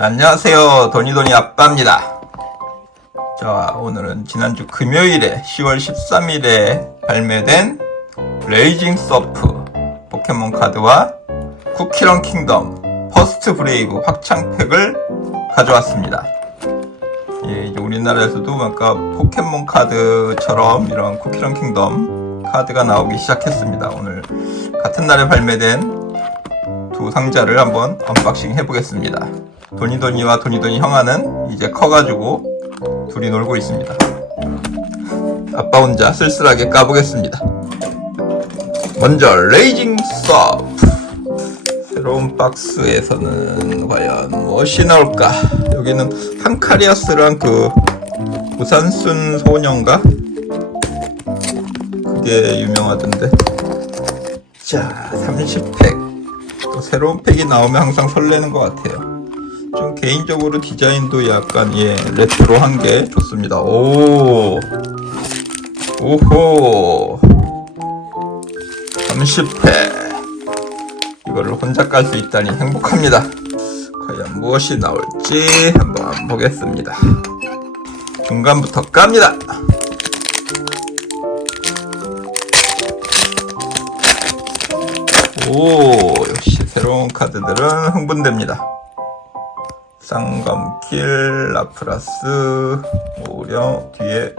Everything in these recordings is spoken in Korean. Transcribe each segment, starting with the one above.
자, 안녕하세요. 도니도니 아빠입니다. 자, 오늘은 지난주 금요일에 10월 13일에 발매된 블레이징 서프 포켓몬 카드와 쿠키런 킹덤 퍼스트 브레이브 확장팩을 가져왔습니다. 예, 이제 우리나라에서도 아까 포켓몬 카드처럼 이런 쿠키런 킹덤 카드가 나오기 시작했습니다. 오늘 같은 날에 발매된 두 상자를 한번 언박싱 해보겠습니다. 도니도니와 도니도니 형아는 이제 커가지고 둘이 놀고 있습니다. 아빠 혼자 쓸쓸하게 까보겠습니다. 먼저 레이징 서프 새로운 박스에서는 과연 무엇이 나올까? 여기는 한카리아스랑 그 우산순 소년가 그게 유명하던데. 자, 30팩. 또 새로운 팩이 나오면 항상 설레는 것 같아요. 좀 개인적으로 디자인도 약간 예 레트로한 게 좋습니다. 오, 오호, 30팩. 이거를 혼자 깔 수 있다니 행복합니다. 과연 무엇이 나올지 한번 보겠습니다. 중간부터 깝니다. 오, 역시 새로운 카드들은 흥분됩니다. 쌍검킬, 라프라스, 오령, 뒤에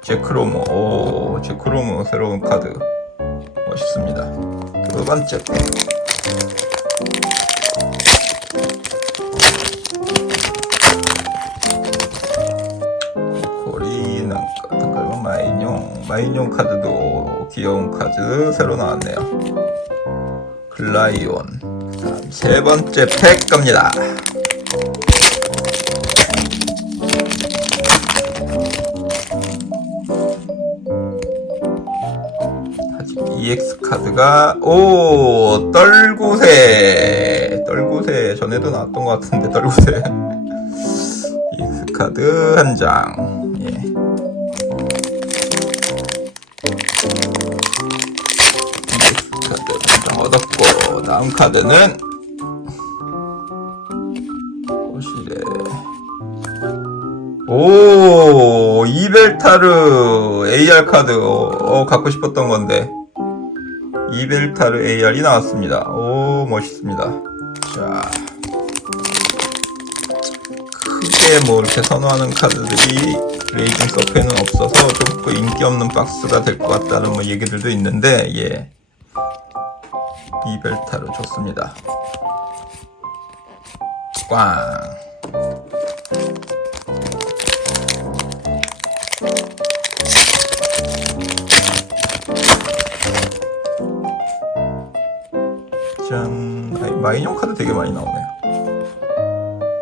제크로모, 오, 제크로모 새로운 카드. 멋있습니다. 두 번째 거. 고리는 잠깐만 마인용 마인용 카드도 귀여운 카드 새로 나왔네요. 글라이온 세 번째 팩 갑니다. 카드가 오 떨구새 떨구새 전에도 나왔던 것 같은데 떨구새 EX 카드 한 장. 예. EX 카드 한장 얻었고 다음 카드는 오시래. 오 이벨타르 AR 카드 어, 어, 갖고 싶었던 건데 이벨타르 AR이 나왔습니다. 오 멋있습니다. 자 크게 뭐 이렇게 선호하는 카드들이 레이징 서프에는 없어서 좀그 인기 없는 박스가 될 것 같다는 뭐 얘기들도 있는데 예 이벨타르 좋습니다. 꽝. 마이뇽 카드 되게 많이 나오네요.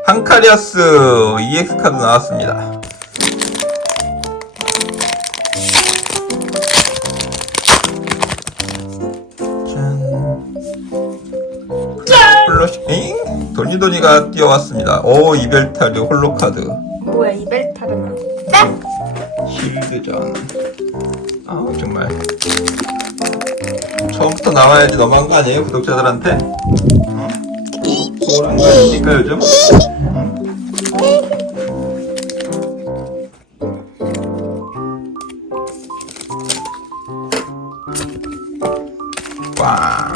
한카리아스 EX 카드 나왔습니다. 짠. 플러시, 잉? 도니도니가 뛰어왔습니다. 오, 이벨타르 홀로 카드. 뭐야 이벨타르는 실드전. 아우, 정말. 처음부터 나와야지 너무한 거 아니에요? 구독자들한테? 어? 소홀한 거 아닙니까, 요즘? 응? 꽝.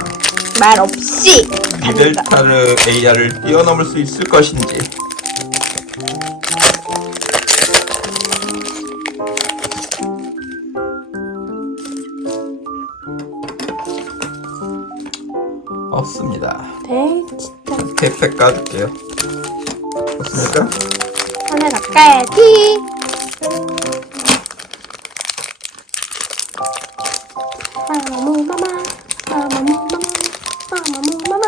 말 없이 이벨타르 AR을 뛰어넘을 수 있을 것인지. 없습니까? 하나 깎아야지 마마무 마마 마마무 마마 마마무 마마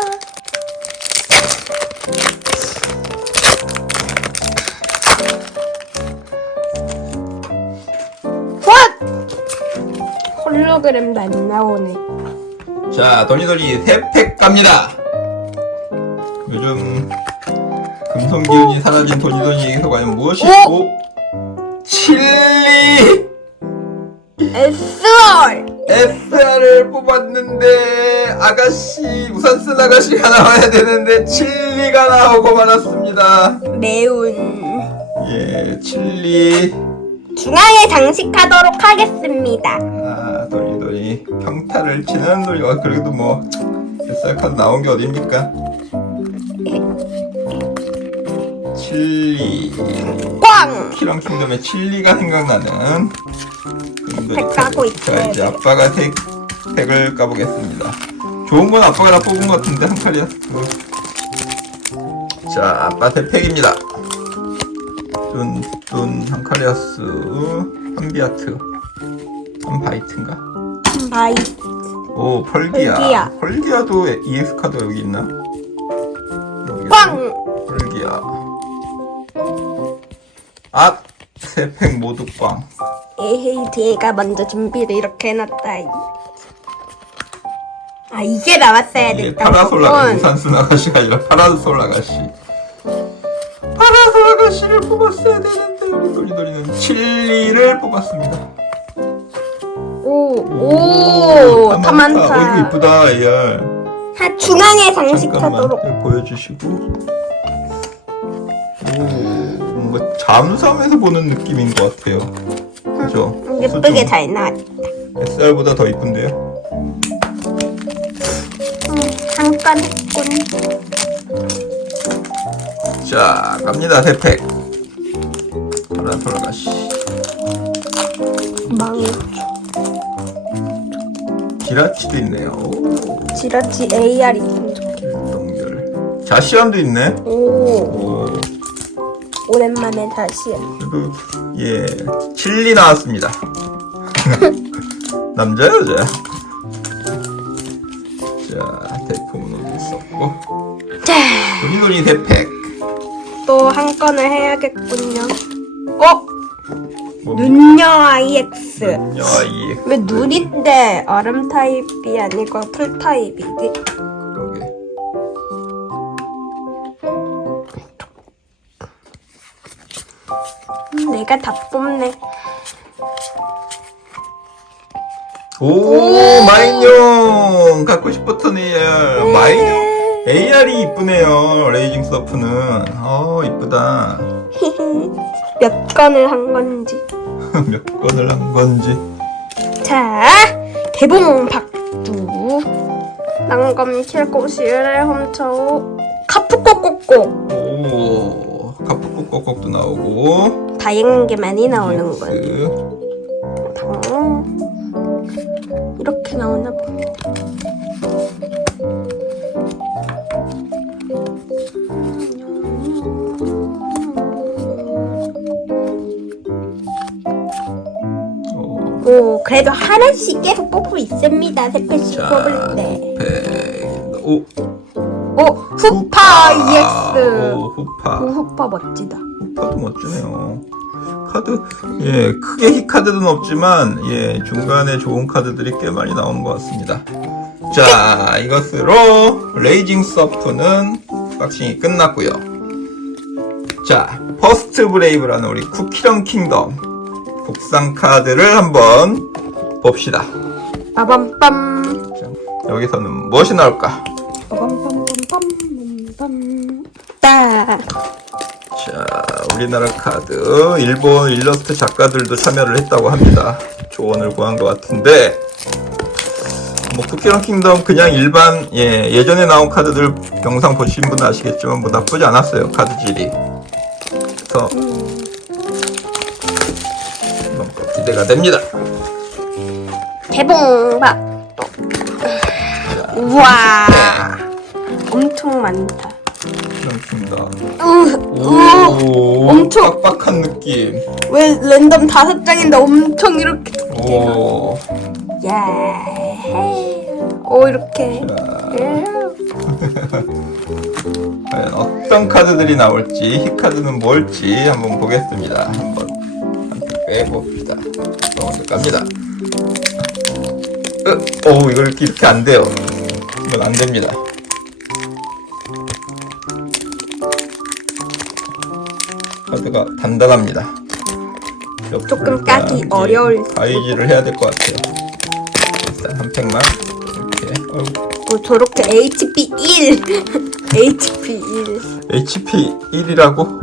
What? 홀로그램도 안 나오네 자, 도니도니 세팩 갑니다. 요즘 금 성 기운이 사라진 도니도니에게서 과연 무엇이 어? 있고 칠리 SR! SR을 뽑았는데 아가씨 우산 쓴 아가씨가 나와야 되는데 칠리가 나오고 말았습니다. 매운. 예, 칠리. 중앙에 장식하도록 하겠습니다. 아, 도리도리 평타를 치는 도리가 그래도 뭐 SR 카드 나온 게 어딥니까? 칠리. 꽝! 키랑 킹덤의 칠리가 생각나는 팩 까고 자 있어야 이제 돼. 아빠가 색, 팩을 까보겠습니다 좋은 건 아빠가 다 뽑은 것 같은데 한 칼이었어 자 아빠 대팩입니다 뚠뚠 한 칼이었어 한비아트 한 바이트인가 아이, 오 펄기아 펄기아. 펄기아도 EX 카드 여기 있나. 꽝! 펄기아 아! 세팩 모두 꽝 에헤이, 뒤가 먼저 준비를 이렇게 해놨다. 이. 아, 이게 나왔어야 이게 됐다. 파라솔 아가씨 우산 쓴 아가씨가 아니라 파라솔 아가씨 파라솔 아가씨를 뽑았어야 되는데 우리 도리도리는 칠리를 뽑았습니다 오, 오, 다 어, 많다. 이거 이쁘다 AR 하, 중앙에 잠깐만 장식하도록. 이거 보여주시고 잠수함에서 보는 느낌인 것 같아요 그죠? 음, 예쁘게 잘 나왔다. SR보다 더 이쁜데요? 음, 잠깐 했군. 자 갑니다 세팩 파라솔 아가씨 망했죠. 기라치도 있네요 오. 지라치 AR이 좀 좋게. 동결. 자시안도 있네. 오, 오, 오랜만에 다시. 예, 칠리 나왔습니다. 남자 여자. 자, 대품은 어디 있었고. 자, 도리도리 대팩. 또 한 건을 해야겠군요. 어? 뭐, 눈녀 IX. 여이 왜 눈인데 얼음 타입이 아니고 풀 타입이지? 음, 내가 다 뽑네. 오, 마인용 갖고 싶었던 AR. 마인용 AR이 이쁘네요. 레이징 서프는. 어, 이쁘다. 몇 건을 한 건지. 몇 건을 한 건지. 자, 개봉 박두. 난검 킬고 시를 훔쳐. 카프꼬꼬꼬. 오, 카프코 꼭꼭도 나오고. 다양한 게 많이 나오는 거예요. 그, 어, 이렇게 나오나 봅니다. 오, 오, 그래도 하나씩 계속 뽑고 있습니다. 세 팩씩 자, 뽑을 때. 백. 오, 오, 후파 EX. 오, 후파. 오, 후파 멋지다. 후파도 멋지네요. 카드, 예, 크게 히 카드는 없지만, 예, 중간에 좋은 카드들이 꽤 많이 나오는 것 같습니다. 자, 이것으로 레이징 서프는 박싱이 끝났고요. 자, 퍼스트 브레이브라는 우리 쿠키런 킹덤 국산 카드를 한번 봅시다. 빠밤빰. 자, 여기서는 무엇이 나올까? 빠밤빰빰빰빰빰. 따. 자, 우리나라 카드, 일본 일러스트 작가들도 참여를 했다고 합니다. 조언을 구한 것 같은데, 뭐, 쿠키런 킹덤 그냥 일반, 예, 예전에 나온 카드들 영상 보신 분은 아시겠지만, 뭐 나쁘지 않았어요, 카드질이. 그래서, 거 기대가 됩니다. 개봉 박두. 자, 우와. 엄청 많다. 킹덤. 으, 으. 오, 엄청- 빡빡한 느낌. 왜 랜덤 다섯 장인데 엄청 이렇게 오, 야. 오 이렇게. 자. 예. 과연 어떤 카드들이 나올지 히 카드는 뭘지 한번 보겠습니다. 한번 한번 빼봅시다. 먼저 갑니다. 으, 오 이걸 이렇게, 이렇게 안 돼요. 이건 안 됩니다. 카드가 단단합니다. 조금 까기 어려울 수- 가이지를 해야 될 것 같아요. 일단 한 팩만 이렇게. 어이구. 어, 저렇게 HP 1 HP 1 HP 1이라고?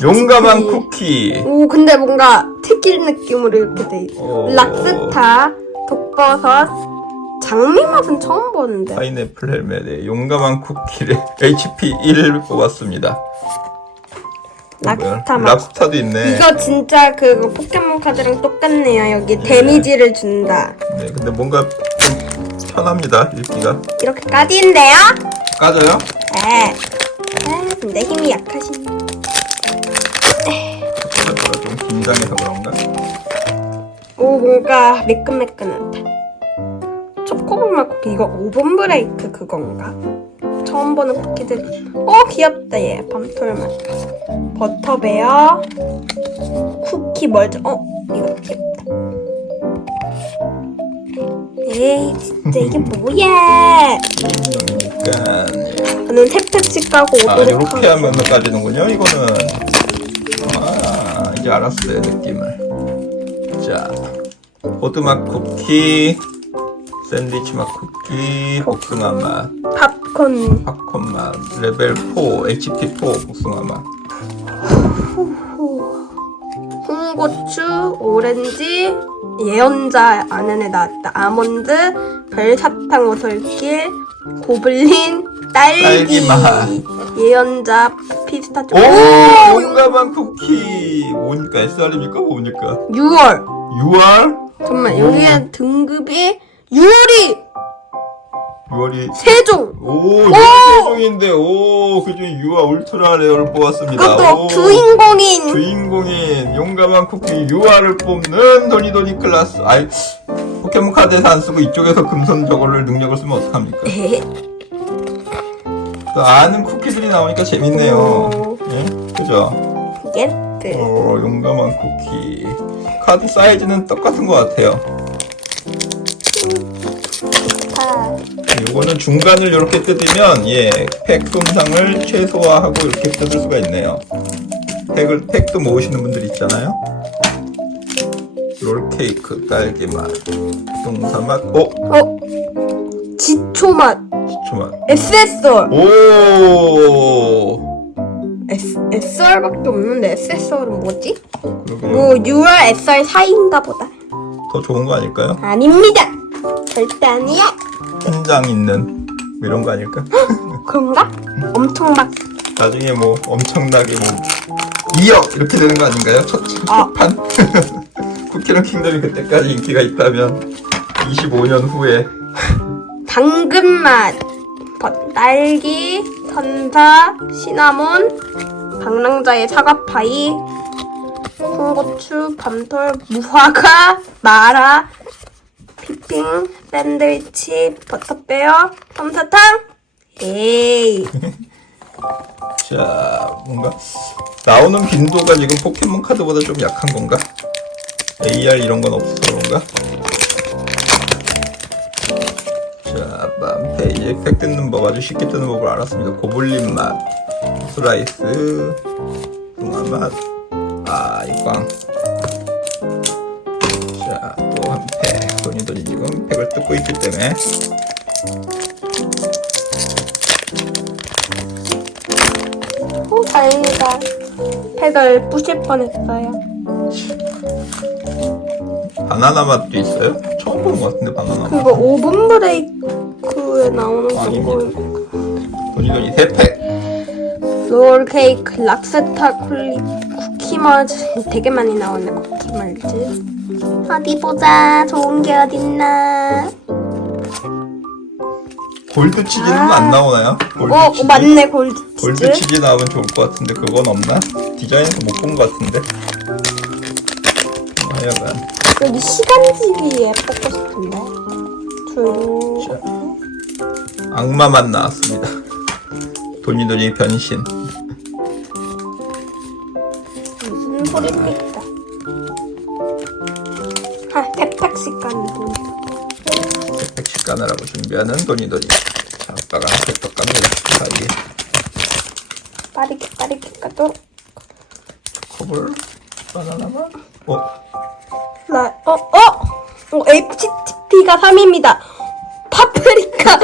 용감한 쿠키. 오 근데 뭔가 특일 느낌으로 이렇게 돼 있어 오. 락스타 독버섯 장미 맛은 처음 보는데 파인애플 헬멧에 용감한 쿠키를 HP 1을 뽑았습니다. 락스타 맛 락스타도 있네. 이거 진짜 그 포켓몬 카드랑 똑같네요 여기 데미지를 준다 네, 근데 뭔가 좀 편합니다, 읽기가. 이렇게 까지인데요? 까져요? 네 아, 근데 힘이 약하신 생각보다 좀 긴장해서 그런가? 오 뭔가 매끈매끈하다 초코볼 맛 쿠키 이거 오븐 브레이크 그건가? 처음 보는 쿠키들. 오 귀엽다 얘. 밤톨 맛. 버터베어. 쿠키 멀죠? 어 이거 귀엽다. 에이 진짜 이게 뭐야? 그러니까 저는 세 팩씩 까고 아, 오도록 이렇게 하고 하면 까지는군요, 이거는. 아, 이제 알았어요, 느낌을. 자, 호두맛 쿠키, 샌드위치 맛 쿠키, 복숭아 맛, 팝콘 팝콘 맛, 레벨 4, HP 4 복숭아 맛. 홍고추, 오렌지, 예언자 안에 나왔다. 아몬드, 별사탕 오솔길, 고블린, 딸기, 딸기 맛. 예언자, 피스타치오. 오, 용감한 쿠키. 뭡니까? SR입니까? 뭡니까? 6월. 6월? 정말 오. 여기에 등급이 6월이 6월이 세종. 오, 오! 세종인데, 오, 그중에 유아 울트라 레어를 뽑았습니다. 그것도 오, 주인공인 주인공인 용감한 쿠키 유아를 뽑는 도니도니 클라스. 아이, 포켓몬 카드에서 안 쓰고 이쪽에서 금손 저거를 능력을 쓰면 어떡합니까? 또 아는 쿠키들이 나오니까 재밌네요. 오. 예? 그죠? 예쁘. 오, 용감한 쿠키. 카드 사이즈는 똑같은 것 같아요. 아, 이거는 중간을 이렇게 뜯으면 예, 팩 손상을 최소화하고 이렇게 뜯을 수가 있네요. 팩을 팩도 모으시는 분들 있잖아요. 롤케이크, 딸기 맛, 용사 맛, 어, 어? 지초 맛. 지초 맛. SSR. 오, S, SR밖에 없는데 SSR은 뭐지? 그러게요. 뭐 6월 SR 사이인가 보다. 더 좋은 거 아닐까요? 아닙니다. 절대 아니야. 현장 있는 뭐 이런 거 아닐까? 그런가? 엄청 막 나중에 뭐 엄청나게 뭐 2억 이렇게 되는 거 아닌가요? 첫, 아. 첫 판? 쿠키런 킹덤이 그때까지 인기가 있다면 25년 후에 당근 맛, 버- 딸기, 선사, 시나몬, 방랑자의 사과파이, 홍고추, 밤톨, 무화과, 마라, 피핑, 샌드위치, 버터베어, 솜사탕. 에이, 자 뭔가 나오는 빈도가 지금 포켓몬 카드보다 좀 약한 건가? AR 이런 건 없어서 그런가? 자, 만 페이지 팩 뜯는 법 아주 쉽게 뜯는 법을 알았습니다. 고블린 맛, 슬라이스, 동화 맛, 아, 이 꽝. 있기 때문에. 오, 다행이다. 팩을 부실 뻔했어요. 바나나 맛도 있어요? 처음 보는 것 같은데, 바나나 맛. 그거 오븐 브레이크에 나오는 아닙니다. 그거. 돈이돈이 세 팩. 롤 케이크, 락스타 쿨리, 쿠키 머즈 되게 많이 나오네 쿠키 머즈. 어디 보자. 좋은 게 어딨나? 골드 치즈는 아. 안 나오나요? 골드 어, 치즈? 어 맞네 골드 치즈. 골드 치즈 나오면 좋을 것 같은데 그건 없나? 디자인에서 못 본 것 같은데. 뭐 하여간 여기 시간지기에 뽑고 싶은데. 자, 악마만 나왔습니다. 돈이돈이 변신. 무슨 소리입니까? 아, 팩팩씩 가는 돈. 백식 가느라고 준비하는 돈이돈이. 자, 아빠가 팩떡 갑니다. 사이에. 빠르게 빠르게 가도록. 컵을 바나나만. 어, 나, 어, 어! 어, HTTP가 3입니다. 파프리카.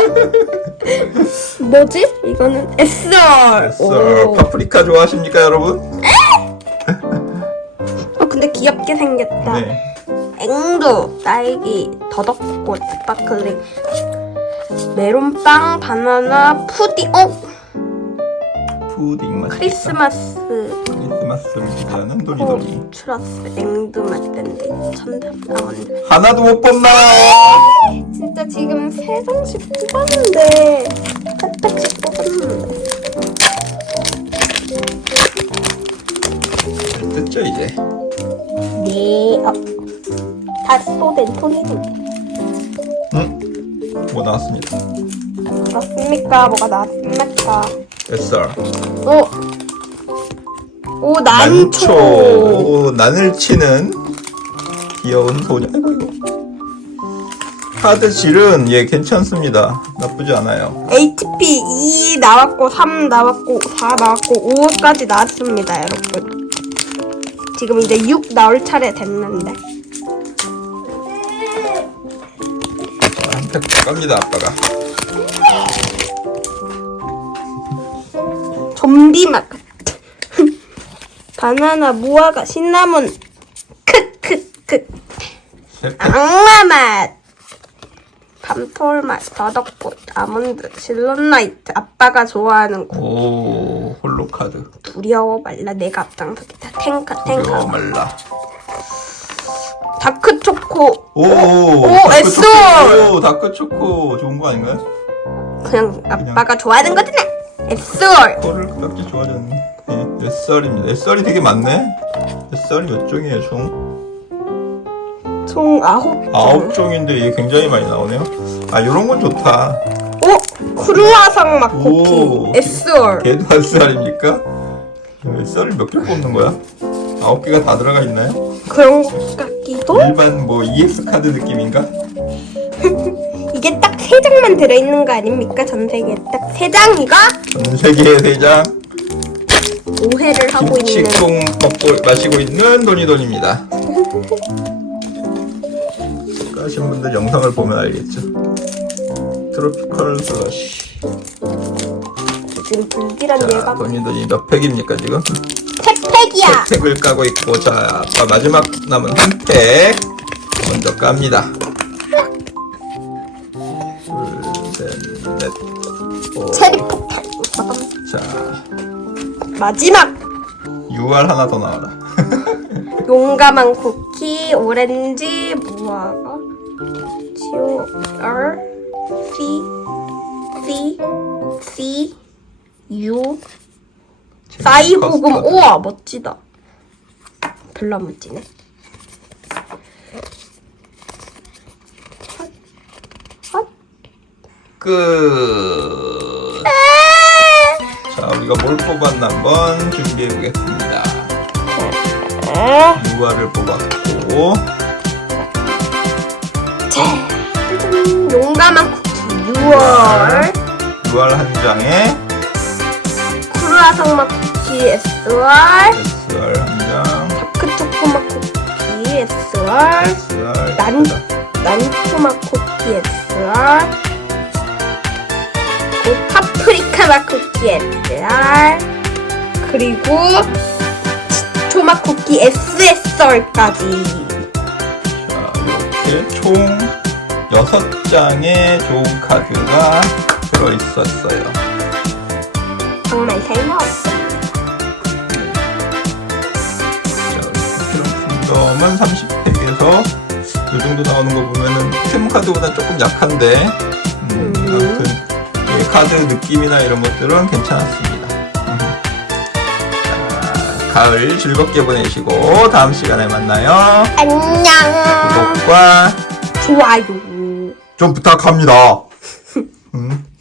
뭐지? 이거는 SR. 오. 파프리카 좋아하십니까, 여러분? 어, 근데 귀엽게 생겼다. 네. 앵두, 딸기, 더덕꽃, 스파클링, 메론빵, 바나나, 푸딩, 어? 푸딩 맛. 크리스마스, 크리스마스를 기대하는 도리도리. 어, 추러스, 앵두 맛된데, 천당 아몬드. 하나도 못 뽑나요? 진짜 지금 세 장씩 뽑았는데, 한 장씩 뽑았는데. 됐죠, 이제. 네, 어. 다시 또된 토니도. 응? 뭐 나왔습니다. 나왔습니까? 뭐가 나왔습니까? SR. 오! 오, 난초! 오, 난을 치는 귀여운 소녀. 아이고, 아이고. 카드 질은 예 괜찮습니다. 나쁘지 않아요. HP 2 나왔고 3 나왔고 4 나왔고 5까지 나왔습니다 여러분 지금 이제 6 나올 차례 됐는데 갑니다, 아빠가. 좀비 맛 바나나 무화과 시나몬 크크크. 악마 맛 밤톨 맛 더덕꽃 아몬드 실론라이트 아빠가 좋아하는 고 오, 홀로 카드. 두려워 말라 내가 앞장서겠다 탱카 두려워 탱카 말라. 다크 초코 오, 오, SR! 초코. 오, 다크 초코 좋은 거 아닌가요? 그냥 아빠가 좋아하는 거잖아. 앱솔. 코를 그렇게 좋아하셨네. 네, SR입니다. SR이 되게 많네. SR이 몇 종이에요, 총? 총 아홉. 종. 아홉 종인데 이게 굉장히 많이 나오네요. 아, 요런 건 좋다. 오 크루아상 맛 오. 쿠키. 앱솔. 걔도 SR입니까? SR을 몇 개 뽑는 거야? 아홉 개가 다 들어가 있나요? 그런 것 같기도. 일반 뭐 EX 카드 느낌인가? 이게 딱 세 장만 들어있는 거 아닙니까? 전 세계에 딱 세 장이가 전 세계의 대장 오해를 하고 있는. 김치콩 먹고 마시고 있는 도니돈입니다. 하신 분들 영상을 보면 알겠죠. 트로피컬 슬러시. 지금 불길한 자, 얘가 도니돈이 몇 팩입니까 지금? 팩팩이야. 팩을 까고 있고 자 아빠 마지막 남은 한팩 먼저 깝니다. 둘셋넷 오. 체리 폭탄. 자 마지막 UR 하나 더 나와라. 용감한 쿠키 오렌지 무화과 지오 R C C C U 사이 보금 우와 멋지다. 별로 안 멋지네. 끝. 자, 우리가 뭘 뽑았나 한번 준비해 보겠습니다. 유아를 뽑았고, 짜잔 용감한 쿠키. 6월. 유알 한 장에 크루아상 맛 쿠키 SR SR 한 장, 다크 초코맛 쿠키 SR SR 난, 난초맛 쿠키 SR 그리고 파프리카 맛 쿠키 SR 그리고 초맛 쿠키 SSR까지. 자, 이렇게 총 6장의 좋은 카드가 들어있었어요. 정말 잘 나왔어. 킹 덤은 30팩에서 이 정도 나오는 거 보면은 템 카드보다 조금 약한데 음, 음. 아무튼 이 카드 느낌이나 이런 것들은 괜찮았습니다. 음. 자, 가을 즐겁게 보내시고 다음 시간에 만나요. 안녕 구독과 좋아요 좀 부탁합니다. 음.